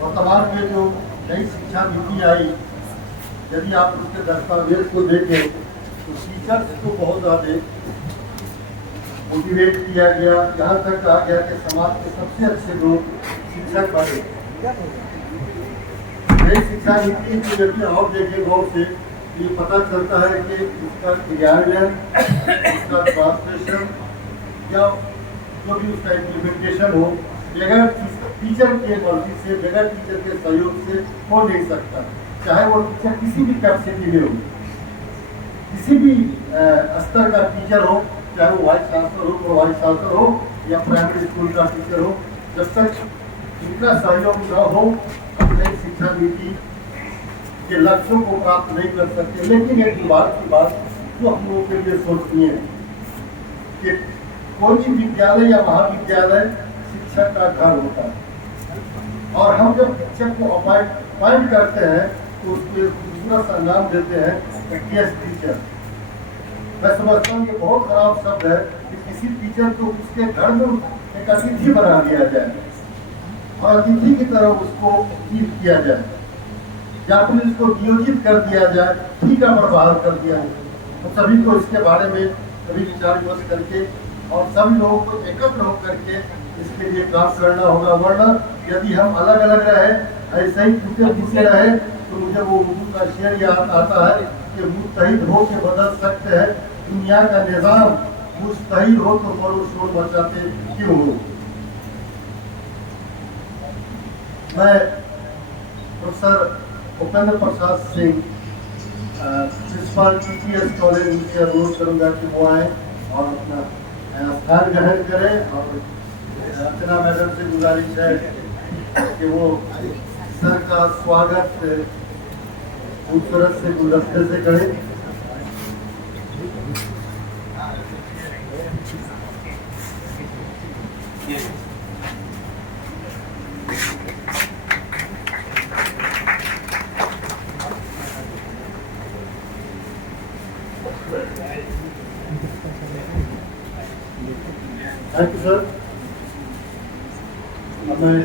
वर्तमान में जो नई शिक्षा नीति आई, यदि आप उसके दस्तावेज को देखें तो टीचर्स को बहुत ज़्यादा मोटिवेट किया गया, यहाँ तक कहा गया कि समाज के सबसे अच्छे लोग शिक्षक बने। नई शिक्षा नीति को यदि और देखें गौर से, ये पता चलता है कि उसका क्रियान्वयन, उसका ट्रांसलेशन या जो भी उसका इम्प्लीमेंटेशन हो, बगैर टीचर के मर्जी से, बगैर टीचर के सहयोग से हो नहीं सकता। चाहे वो टीचर किसी भी कैपेसिटी में हो, किसी भी स्तर का टीचर हो, चाहे वो वाइस चांसलर हो, प्रो वाइस चांसलर हो या प्राइमरी स्कूल का टीचर हो, जब तक इनका सहयोग न हो नई शिक्षा नीति के लक्ष्यों को प्राप्त नहीं कर सकते। लेकिन एक बात की बात जो हम लोगों के लिए सोचनी है कि कोई भी विद्यालय या महाविद्यालय शिक्षक का घर होता है, और हम जब शिक्षक को अपॉइंट करते हैं तो उसको दूसरा सा नाम देते हैं गेस्ट टीचर। मैं समझता हूँ कि बहुत खराब शब्द है कि किसी टीचर को उसके घर में एक अतिथि बना दिया जाए और अतिथि की तरह उसको ट्रीट किया जाए, या फिर इसको नियोजित कर दिया जाए, ठीका पर बाहर कर दिया जाए। तो सभी को इसके बारे में सभी विचार विमर्श करके और सभी लोगों को एकत्र होकर के इसके लिए काम करना होगा। वरना यदि हम अलग अलग रहे, ऐसे ही टूटे फूटे रहे, तो मुझे वो उर्दू का शेर याद आता है कि मुस्तहिद हो के बदल सकते हैं दुनिया का निज़ाम, मुस्तहिद हो तो मरो शोर मचाते क्यों हो। मैं professor Upendra Prasad Singh, principal TTS college से अनुरोध करूँगा कि वो आए और अपना स्थान ग्रहण करें, और अर्चना मैडम से गुजारिश है कि वो सर का स्वागत खूबसूरत से गुलदस्ते से करें। Thank you sir. मैं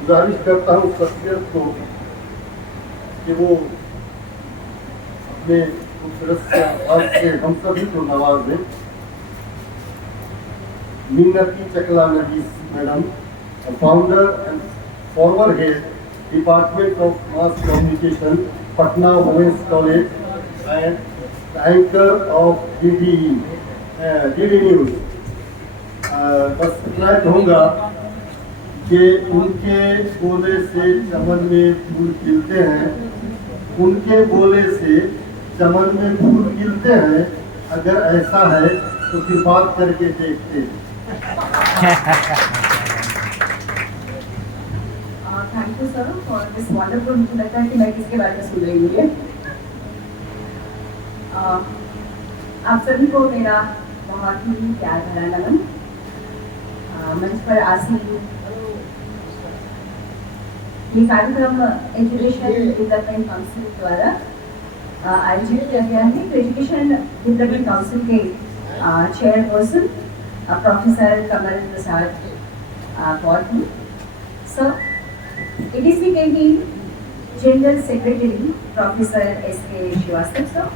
गुजारिश करता हूँ शख्सियत को कि वो अपने खूबसूरत से आवाज से हम सभी को नवाज दें। Minati Chakla Nabis madam, founder and former head department of mass communication, Patna women's college and anchor of DD news. बस इतना कहूँगा कि उनके बोले से चमन में फूल खिलते हैं, उनके बोले से चमन में फूल खिलते हैं। अगर ऐसा है तो फिर बात करके देखते हैं। Thank you sir for this wonderful. मुझे लगता है कि मैं किसके बारे में सुन रही हूँ। आप सभी को मेरा बहुत ही प्यार भरा नमन। मंच पर आसीन ये कार्यक्रम एजुकेशन डेवलपमेंट काउंसिल द्वारा आयोजित किया गया है। एजुकेशन डेवलपमेंट काउंसिल के chairperson professor Kamal Prasad Gautam sir, ADC के ही general secretary professor SK Srivastava sir,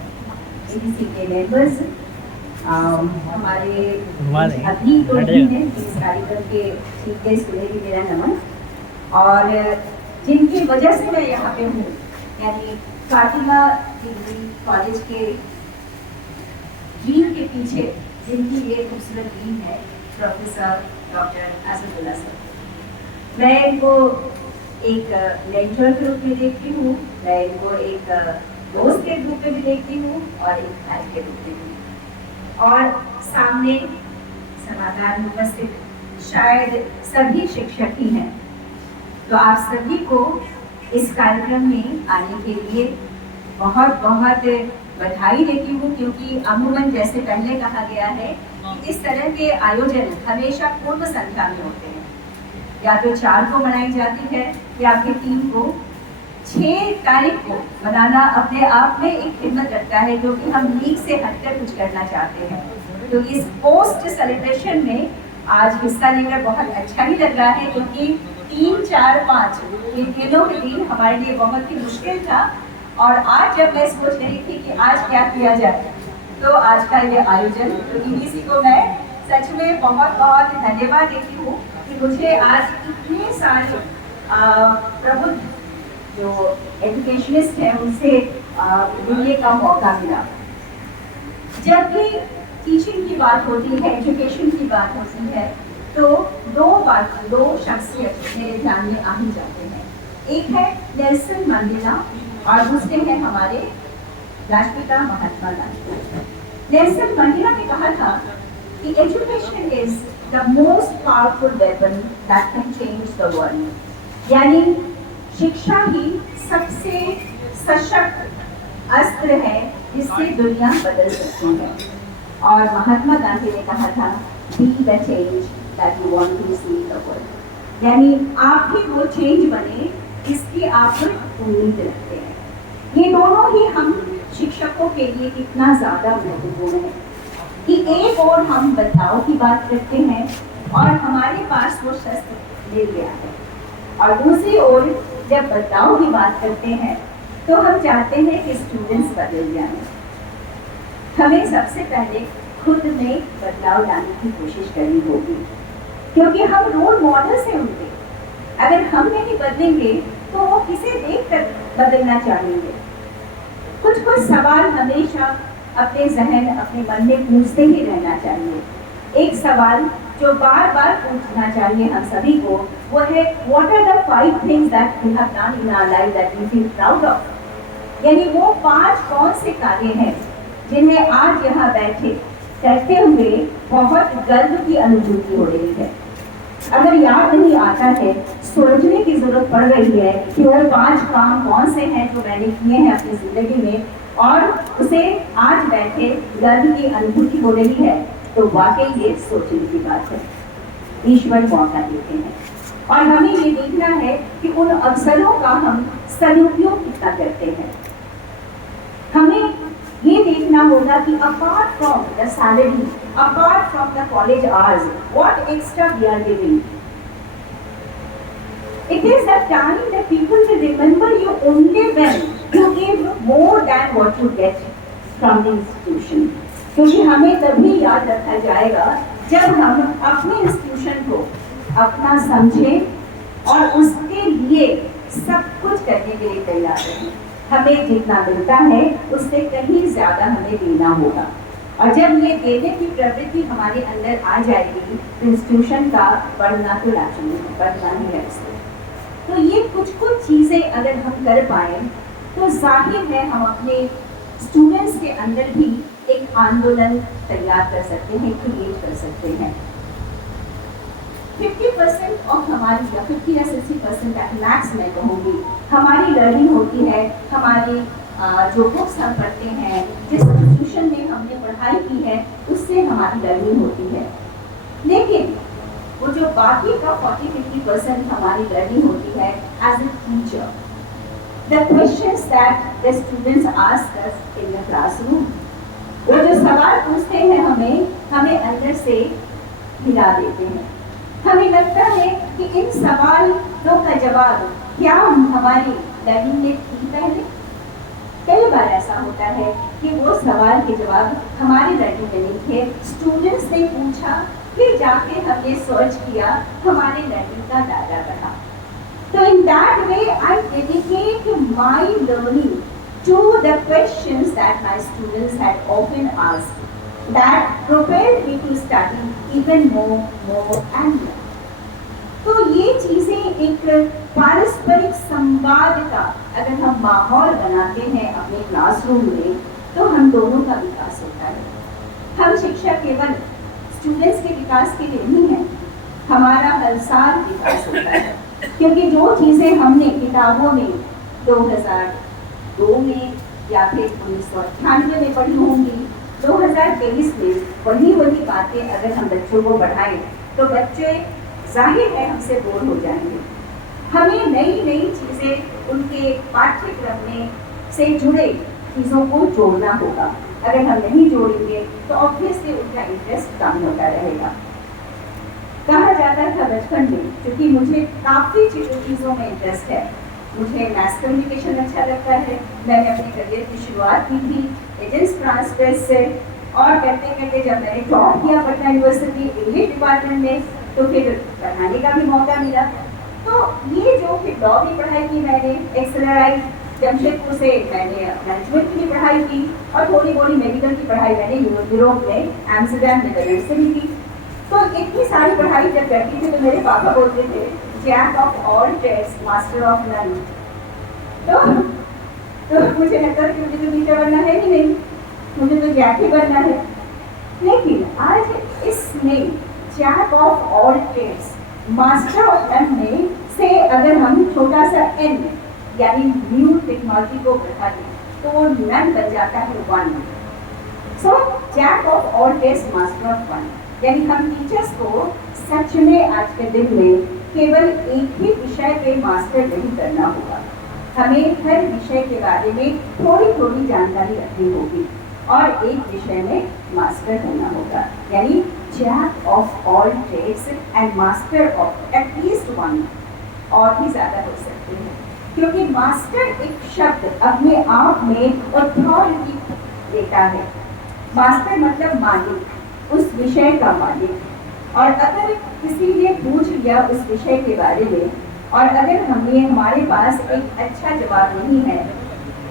ADC के मेंबर्स, हमारे अभी तो नहीं है इस कार्यक्रम के सीधे सुने भी मेरा नमन, और जिनकी वजह से मैं यहाँ पे हूँ, यानी फातिमा डिग्री कॉलेज के ड्रीम के पीछे जिनकी ये खूबसूरत ड्रीम है, प्रोफेसर डॉक्टर असदुल्ला सर। मैं इनको एक मेंटर के रूप में देखती हूँ, मैं इनको एक दोस्त के रूप में भी देखती हूँ और एक भाई के रूप में भी। और सामने सभागार में उपस्थित शायद सभी शिक्षक ही हैं, तो आप सभी को इस कार्यक्रम में आने के लिए बहुत बहुत बधाई देती हूँ, क्योंकि अमूमन जैसे पहले कहा गया है कि इस तरह के आयोजन हमेशा पूर्व संख्या में होते हैं, या तो 4 को मनाई जाती है या फिर 3 को। 6 तारीख को मनाना अपने आप में एक हिम्मत रखता है, जो कि हम लीग से हटकर कुछ करना चाहते हैं। तो इस पोस्ट सेलिब्रेशन में आज हिस्सा लेकर बहुत अच्छा ही लग रहा है, क्योंकि 3, 4, 5 ये दिनों के दिन हमारे लिए बहुत ही मुश्किल था। और आज जब मैं सोच रही थी कि आज क्या किया जाए, तो आज का ये आयोजन, तो ईबीसी को मैं सच में बहुत बहुत धन्यवाद देती हूँ कि मुझे आज इतने सारे प्रबुद्ध जो एजुकेशनिस्ट हैं उनसे मिलने का मौका मिला। जब भी टीचिंग की बात होती है, एजुकेशन की बात होती है, तो दो शख्सियत मेरे ध्यान में आ ही जाते हैं। एक है नेल्सन मंडेला और दूसरे हैं हमारे राष्ट्रपिता महात्मा गांधी। नेल्सन मंडेला ने कहा था कि education is the most powerful weapon that can change the world, यानी शिक्षा ही सबसे सशक्त अस्त्र है जिससे दुनिया बदल सकती है। और महात्मा गांधी ने कहा था, be the change that you want to see in the world, यानी आप ही वो चेंज बने जिसकी आप उम्मीद रखते हैं। ये दोनों ही हम शिक्षकों के लिए इतना ज़्यादा महत्वपूर्ण है कि एक और हम बदलाव की बात करते हैं और हमारे पास वो शस्त्र ले गया है, और दूसरी ओर जब बदलाव की बात करते हैं तो हम चाहते हैं कि स्टूडेंट्स बदल जाएं। हमें सबसे पहले खुद में बदलाव लाने की कोशिश करनी होगी, क्योंकि हम रोल मॉडल्स हैं उनके। अगर हम नहीं बदलेंगे तो वो किसे देखकर बदलना चाहेंगे। कुछ सवाल हमेशा अपने जहन, अपने मन में पूछते ही रहना चाहिए। एक सवाल जो बार बार पूछना चाहिए हम सभी को, वो है what are the 5 things that we have done in our life that we feel proud of, यानी वो 5 कौन से कार्य हैं जिन्हें आज यहाँ बैठे करते हुए बहुत गर्व की अनुभूति हो रही है। अगर याद नहीं आता है, सोचने की जरूरत पड़ रही है कि वो 5 काम कौन से हैं जो मैंने किए हैं अपनी जिंदगी में, और उसे आज बैठे गर्व की अनुभूति हो रही है, तो वाकई ये सोचने की बात है। ईश्वर मौका देते हैं और हमें ये देखना है कि उन अवसरों का हम सदुपयोग कितना करते हैं। हमें ये देखना होगा कि apart from the salary, apart from the college hours, what extra we are giving. It is the time that people will remember you only when you give more than what you get from the institution. क्योंकि हमें तभी याद रखा जाएगा जब हम अपने institution को अपना समझें और उसके लिए सब कुछ करने के लिए तैयार रहें। हमें जितना मिलता है उससे कहीं ज़्यादा हमें देना होगा, और जब ये देने की प्रवृत्ति हमारे अंदर आ जाएगी तो इंस्टीट्यूशन का बढ़ना तो लाजमी है, बढ़ना ही है उससे। तो ये कुछ चीज़ें अगर हम कर पाए तो जाहिर है हम अपने स्टूडेंट्स के अंदर भी एक आंदोलन तैयार कर सकते हैं, क्रिएट कर सकते हैं। 50% ऑफ हमारी, या 50 या 60% एट मैक्स मैं कहूँगी, हमारी लर्निंग होती है, हमारी जो बुक्स हम पढ़ते हैं, जिस इंस्टीट्यूशन में हमने पढ़ाई की है उससे हमारी लर्निंग होती है। लेकिन वो जो बाकी का 40-50% हमारी लर्निंग होती है as a teacher, the questions that the students ask us in the classroom, वो जो सवाल पूछते हैं हमें अंदर से हिला देते हैं। हमें लगता है कि इन सवालों का जवाब क्या हमारी लर्निंग में थी पहले। कई बार ऐसा होता है कि वो सवाल के जवाब हमारी लर्निंग में नहीं थे, स्टूडेंट्स ने पूछा, फिर जाके हमने सर्च किया, हमारे लर्निंग का डाटा बढ़ा। तो in that way I dedicate my learning to the questions that my students had often asked, that propelled me to study even more and more. तो ये चीज़ें एक पारस्परिक संवाद का अगर हम माहौल बनाते हैं अपने क्लासरूम में, तो हम दोनों का विकास होता है। हम शिक्षा केवल स्टूडेंट्स के विकास के लिए नहीं है, हमारा हर साल विकास होता है, क्योंकि जो चीज़ें हमने किताबों में 2002 में या फिर 1998 में पढ़ी होंगी, 2023 में वही बातें अगर हम बच्चों को पढ़ाएं तो बच्चे जाहिर है हमसे बोर हो जाएंगे। हमें नई चीज़ें उनके पाठ्यक्रम में से जुड़े चीज़ों को जोड़ना होगा। अगर हम नहीं जोड़ेंगे तो ऑब्वियसली उनका इंटरेस्ट कम होता रहेगा। कहा जाता था बचपन में, क्योंकि मुझे काफ़ी चीज़ों में इंटरेस्ट है। मुझे मैथ कम्युनिकेशन अच्छा लगता है। मैंने अपने करियर की शुरुआत की थी एजेंट्स फ्रांस प्रेस से, और करते करते जब मैंने टॉप किया पटना यूनिवर्सिटी इंग्लिश डिपार्टमेंट में, तो फिर पढ़ाने का भी मौका मिला। तो ये जो फिर लॉ की पढ़ाई की मैंने, एक्सएलआरआई जमशेदपुर से मैंने मैनेजमेंट की पढ़ाई की, और थोड़ी बहुत मेडिकल की पढ़ाई मैंने यूरोप में एम्स्टर्डम नीदरलैंड से भी की। तो इतनी सारी पढ़ाई जब करती थी तो मेरे पापा बोलते थे jack of all trades master of none. तो मुझे लगता है कि मुझे तो टीचर बनना है ही नहीं, मुझे तो जैक ही बनना है। लेकिन आज इसमें jack of all trades master of none में से अगर हम छोटा सा एन यानी न्यू टेक्नोलॉजी को बढ़ा दें तो वो नन बन जाता है one. So jack of all trades master of one, यानी हम टीचर्स को सच में आज के दिन में केवल एक ही विषय पे मास्टर नहीं करना होगा, हमें हर विषय के बारे में थोड़ी थोड़ी जानकारी रखनी होगी और एक विषय में मास्टर होना होगा, यानी jack of all trades and master of at least one, और भी ज़्यादा हो सकते हैं, क्योंकि मास्टर एक शब्द अपने आप में अथॉरिटी देता है। मास्टर मतलब मालिक, उस विषय का मालिक। और अगर किसी ने पूछ लिया उस विषय के बारे में और अगर हमारे पास एक अच्छा जवाब नहीं है,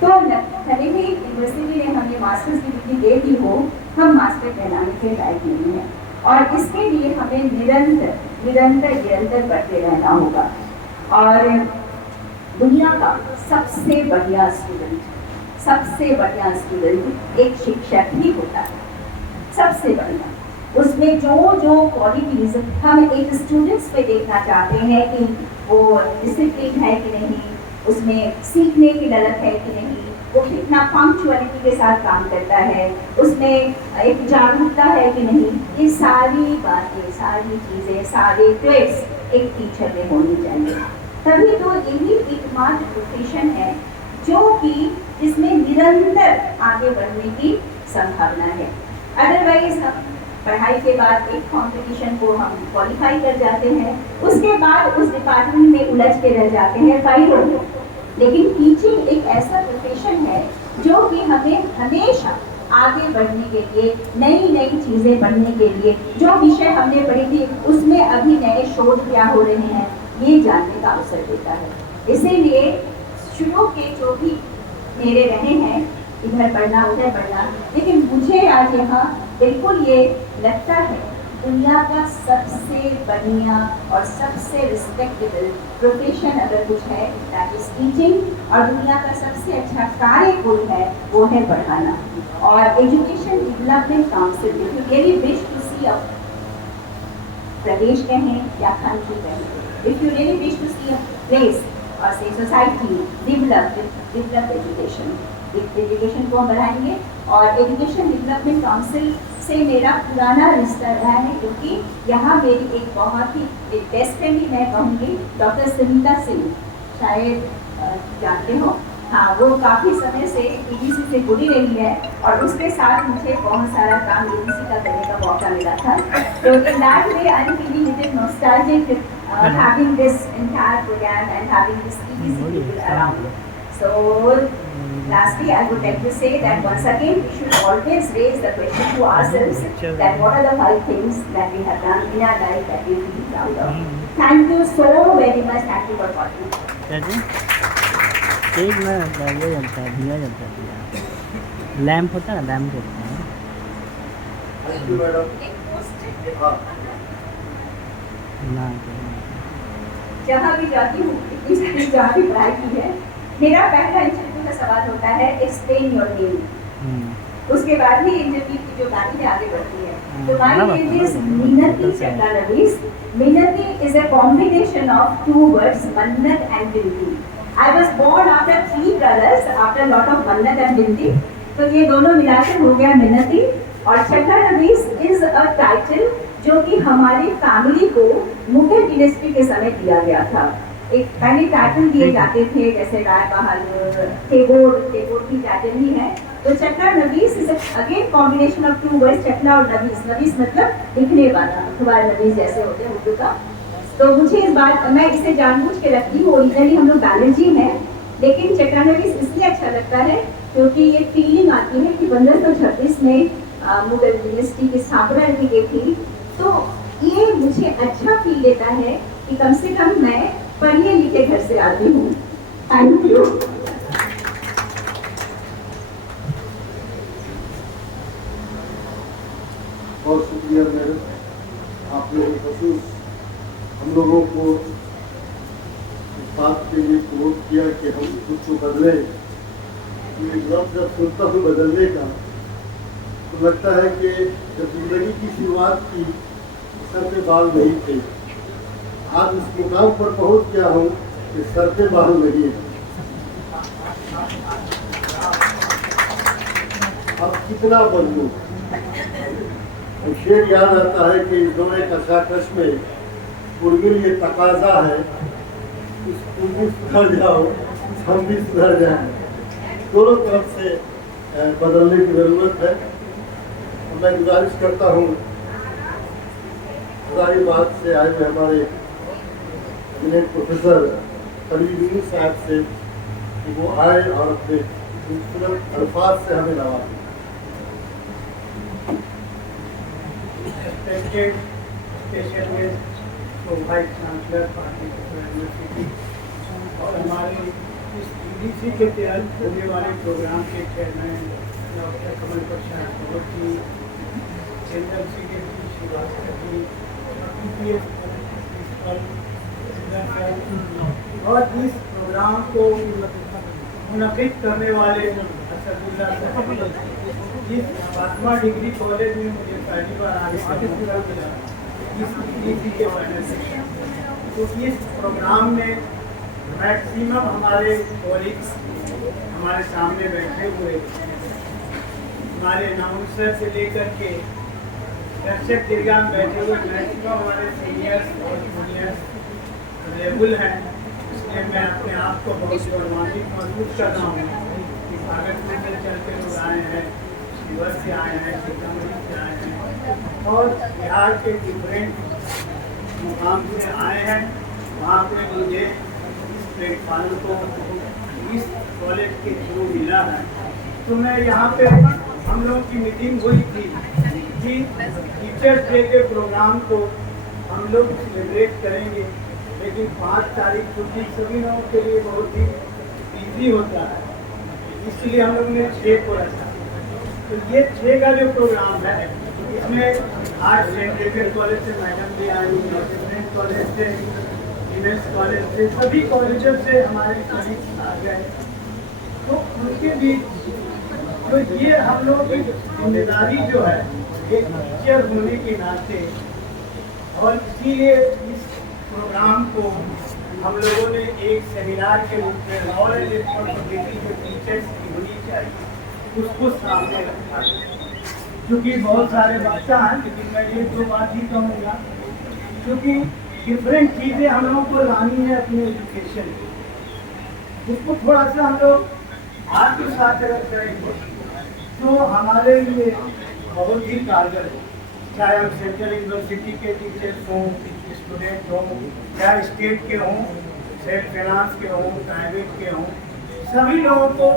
तो भले ही यूनिवर्सिटी ने हमें मास्टर्स की डिग्री दे दी हो, हम मास्टर कहलाने के लायक नहीं है। और इसके लिए हमें निरंतर पढ़ते रहना होगा। और दुनिया का सबसे बढ़िया स्टूडेंट एक शिक्षक ही होता है, सबसे बढ़िया। उसमें जो क्वालिटीज हम एक स्टूडेंट्स पे देखना चाहते हैं कि वो डिसिप्लिन है कि नहीं, उसमें सीखने की ललक है कि नहीं, वो कितना पंक्चुअलिटी के साथ काम करता है, उसमें एक जागरूकता है कि नहीं, ये सारी बातें, सारी चीज़ें, सारे ट्रेड्स एक टीचर में होनी चाहिए। तभी तो यही एकमात्र प्रोफेशन है जो कि इसमें निरंतर आगे बढ़ने की संभावना है। अदरवाइज हम पढ़ाई के बाद एक कंपटीशन को हम क्वालिफाई कर जाते हैं, उसके बाद उस डिपार्टमेंट में उलझ के रह जाते हैं फाइल होते। लेकिन टीचिंग एक ऐसा प्रोफेशन है जो कि हमें हमेशा आगे बढ़ने के लिए, नई चीज़ें पढ़ने के लिए, जो विषय हमने पढ़ी थी उसमें अभी नए शोध क्या हो रहे हैं, ये जानने का अवसर देता है। इसीलिए शुरू के जो भी मेरे रहे हैं, इधर पढ़ना उधर पढ़ना, लेकिन मुझे आज यहाँ बिल्कुल ये लगता है दुनिया का सबसे बढ़िया और सबसे रिस्पेक्टेबल प्रोफेशन अगर कुछ है दैट इज टीचिंग, और दुनिया का सबसे अच्छा कार्य कोई है वो है पढ़ाना। और education development council, if you really wish to see a प्रदेश कहें या कंट्री कहें, if you really wish to see a place और से सोसाइटी डेवलप एजुकेशन को हम बढ़ाएंगे। और एजुकेशन डेवलपमेंट काउंसिल से मेरा पुराना रिश्ता रहा है, क्योंकि यहाँ मेरी एक बहुत ही एक बेस्ट फ्रेंड ही मैं कहूँगी, डॉक्टर सुनीता सिंह, शायद जानते हो, हाँ, वो काफ़ी समय से ईडीसी से जुड़ी रही है और उसके साथ मुझे बहुत सारा काम ईडीसी का करने का मौका मिला था। तो in that way I am feeling little nostalgic having this entire program and having this EDC people around. So lastly, I would like to say that once again we should always raise the question to ourselves that what are the 5 things that we have done in our life that we feel proud of. Thank you so very much. Thank you for watching. ठीक ना, ये जलता है, दिया जलता है, दिया lamp होता है, लैंप होता है। Thank you madam. हाँ, ना जहाँ भी जाती हूँ, इतनी सारी जहाँ भी पढ़ाई की है, मेरा पहला इंटरव्यू का सवाल होता है एक्सप्लेन योर नेम। उसके बाद ही इंटरव्यू की जो गाड़ी आगे बढ़ती है। तो my name is Minati Chattanavis. Minati is a combination of 2 words, मन्नत एंड बिनती। I was born after 3 brothers, after lot of मन्नत एंड बिनती, तो ये दोनों मिलाकर हो गया मिनती। और चट्टानवीस इज अ टाइटल जो कि हमारी फैमिली को मुगल डिनेस्टी के समय दिया गया था। एक पहले टाइटल दिए जाते थे, जैसे राय बहादुर, टैगोर की टाइटल ही है, तो Chakla Navis is again combination of two words, Chakla और नवीस। नवीस मतलब लिखने वाला, अखबार नवीस जैसे होते हैं उर्दू का। तो मुझे इस बात, मैं इसे जानबूझ के रखती हूँ। ओरिजिनली हम लोग बैनर्जी हैं, लेकिन चकला नवीस इसलिए अच्छा लगता है क्योंकि ये फीलिंग आती है कि 1536 में मुगल डिनेस्टी की स्थापना की गई थी। तो ये मुझे अच्छा फील देता है कि कम से कम मैं पढ़े लिखे घर से आती हूँ। Thank you. बहुत शुक्रिया मैडम, आपने खसूस हम लोगों को इस बात के लिए प्रोवोक किया कि हम खुद को बदलें। ये लफ्ज़ जब सुनता हूँ बदलने का, तो लगता है कि जब जिंदगी की शुरुआत की सर पे बाल नहीं थे, आज इस मुकाम पर पहुँच गया हूँ कि सर पे बाल नहीं है। अब कितना बदलूं? शेर याद आता है कि इस दौरे कशाकश में उर्मिल ये तकाजा है, तुम भी सुधर जाओ, हम भी सुधर जाएं। दोनों तरफ से बदलने की ज़रूरत है। और मैं गुजारिश करता हूँ हज़ारीबाग से आए हुए हमारे एमिनेंट प्रोफेसर खलील साहब से कि वो आए और अपने खूबसूरत अल्फाज से हमें नवाजें। Respected special guest to Vice Chancellor Party University और हमारे इस EDC के तहत होने वाले प्रोग्राम के चेयरमैन डॉक्टर कमल Prasad ji, general secretary Srivastava ji, PPS principal और इस प्रोग्राम को मुनक़िद करने वाले असदुल्ला साहब, जिस फातिमा डिग्री कॉलेज में मुझे पहली बार आने का मौका मिला इस EDC के बैनर से, तो इस प्रोग्राम में मैक्सिमम हमारे कॉलीग्स हमारे सामने बैठे हुए, हमारे अनाउंसर से लेकर के दर्शक दीर्घा में बैठे हुए मैक्सिमम हमारे सीनियर्स और जूनियर्स अवेलेबल हैं। इसलिए मैं अपने आप को बहुत गौरवान्वित महसूस कर रहा हूँ कि भागलपुर से चल के लोग आए हैं, शिवर से आए हैं, सीतामढ़ी से आए हैं और बिहार के डिफरेंट मुकाम से आए हैं। वहाँ पे मुझे इस प्लेटफार्म को इस कॉलेज के थ्रू मिला है। तो मैं यहाँ पे हम लोगों की मीटिंग हुई थी कि टीचर्स डे के प्रोग्राम को हम लोग सेलिब्रेट करेंगे, लेकिन 5 तारीख छुट्टी सभी लोगों के लिए बहुत ही ईजी होता है, इसलिए हम लोग ने 6 को रखा। तो ये 6 का जो प्रोग्राम है, इसमें आज सेंट डेविड कॉलेज से मैडम भी आई, डिफरेंट कॉलेज से, यूनिवर्स कॉलेज से, सभी कॉलेजों से हमारे कलीग्स आ गए। तो उनके बीच तो ये हम लोगों की जिम्मेदारी जो है एक टीचर होने के नाते, और इसीलिए इस प्रोग्राम को हम लोगों ने एक सेमिनार के रूप में नॉलेज रिस्पॉन्सिबिलिटी जो टीचर्स की होनी चाहिए उसको सामने रखा। क्योंकि बहुत सारे बच्चा हैं, लेकिन मैं ये 2 बात ही कहूँगा, क्योंकि डिफरेंट चीज़ें हम लोगों को लानी है अपने एजुकेशन, उसको थोड़ा सा हम लोग हाथ के साथ रख करेंगे तो हमारे लिए बहुत ही कारगर है। चाहे हम सेंट्रल यूनिवर्सिटी के टीचर्स हों, स्टूडेंट हों, चाहे स्टेट के हों, सेल्फ फाइनेंस के हों, प्राइवेट के हों, सभी लोगों को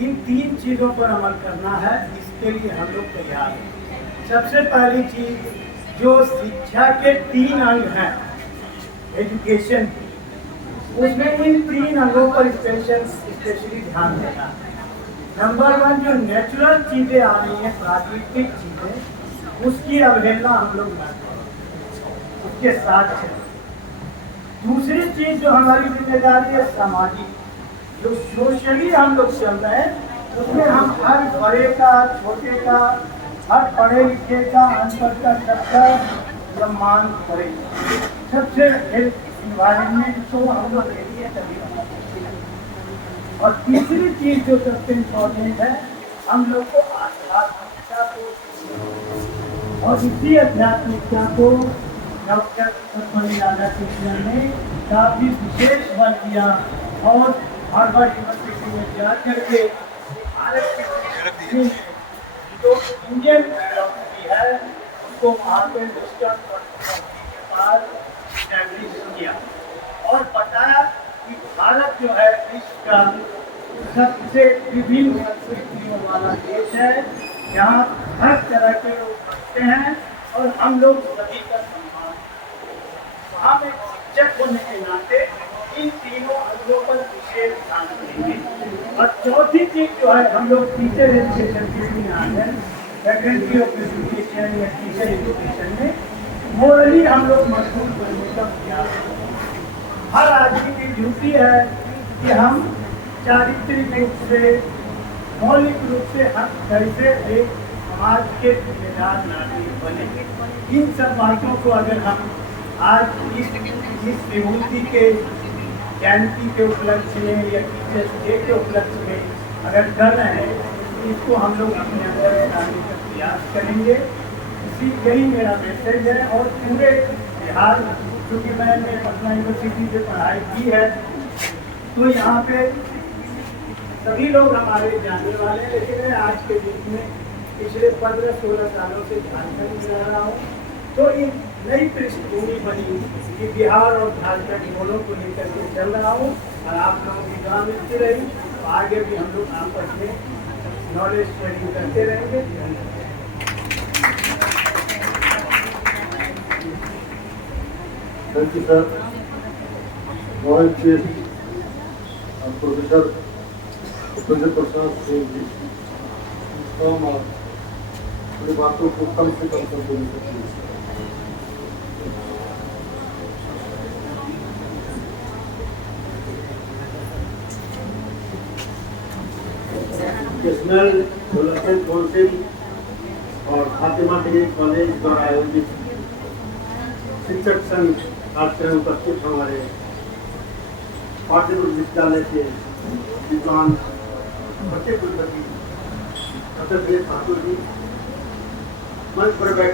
इन 3 चीज़ों पर अमल करना है। इसके लिए हम लोग तैयार हैं। सबसे पहली चीज़ जो शिक्षा के 3 अंग हैं एजुकेशन, उसमें इन 3 अंगों पर स्पेशली ध्यान देना है। नंबर 1 जो नेचुरल चीज़ें आ रही हैं, प्राकृतिक चीज़ें, उसकी अवहेलना हम लोग ना करें, उसके साथ चलें। दूसरी चीज़ जो हमारी जिम्मेदारी है सामाजिक, जो सोशली हम लोग चल रहे हैं, उसमें हम हर बड़े का, छोटे का, हर पढ़े लिखे का, अनपढ़ का सबका सम्मान करें। सबसे इन्वायरमेंट को हम लोग एरिया तभी। और तीसरी चीज़ जो सबसे इम्पोर्टेंट है, हम लोग को आध्यात्मिकता को, और इसी आध्यात्मिकता को डॉक्टर सर्वपल्ली राधाकृष्णन ने काफ़ी विशेष बल दिया और हार्वर्ड यूनिवर्सिटी में जा करके भारत की जो इंडियन डेमोक्रेसी है उसको वहाँ पे वेस्टर्न कॉन्स्टिट्यूशन के पास स्टैब्लिश किया और बताया कि भारत जो है विश्व का सबसे विभिन्न संस्कृतियों वाला देश है, यहाँ हर तरह के लोग बसते हैं और हम लोग सभी का सम्मान। तो हम एक शिक्षक होने के नाते इन तीनों अंगों पर विशेष ध्यान देंगे। और चौथी चीज जो है, हम लोग टीचर एजुकेशन के लिए आ गए, फैकल्टी ऑफ एजुकेशन या टीचर एजुकेशन में मोरली हम लोग मजबूत करने का प्रयास करें। हर आदमी की ड्यूटी है कि हम चारित्रिक रूप से, मौलिक रूप से हम कैसे एक समाज के जिम्मेदार नागरिक बने। इन सब बातों को अगर हम आज इस विभूति के जयंती के उपलक्ष्य में या टीचर्स डे के उपलक्ष्य में अगर कर रहे हैं तो इसको हम लोग अपने अंदर लाने का प्रयास करेंगे। इसी यही मेरा मैसेज है। और पूरे बिहार, क्योंकि मैंने पटना यूनिवर्सिटी से पढ़ाई की है, तो यहाँ पे सभी लोग हमारे जानने वाले हैं, लेकिन मैं आज के दिन में पिछले 15-16 सालों से झारखंड में रह रहा हूँ। तो एक नई पृष्ठभूमि बनी कि बिहार और झारखंड दोनों को लेकर के चल रहा हूँ और आप लोगों की दुआ मिलती रही, तो आगे भी हम लोग आपस में नॉलेज शेयरिंग करते रहेंगे। Thank you sir. Professor Prasad Singh ji अपनी बातों को कम से कम शब्दों में सकते हैं। नेशनल डेवलपमेंट काउंसिल और फातिमा डिग्री कॉलेज द्वारा आयोजित शिक्षक संघ कार्यक्रम उपस्थित हमारे पाटलिपुत्र विद्यालय के विद्वान बच्चे कुलपति डॉक्टर ठाकुर जी, मंच पर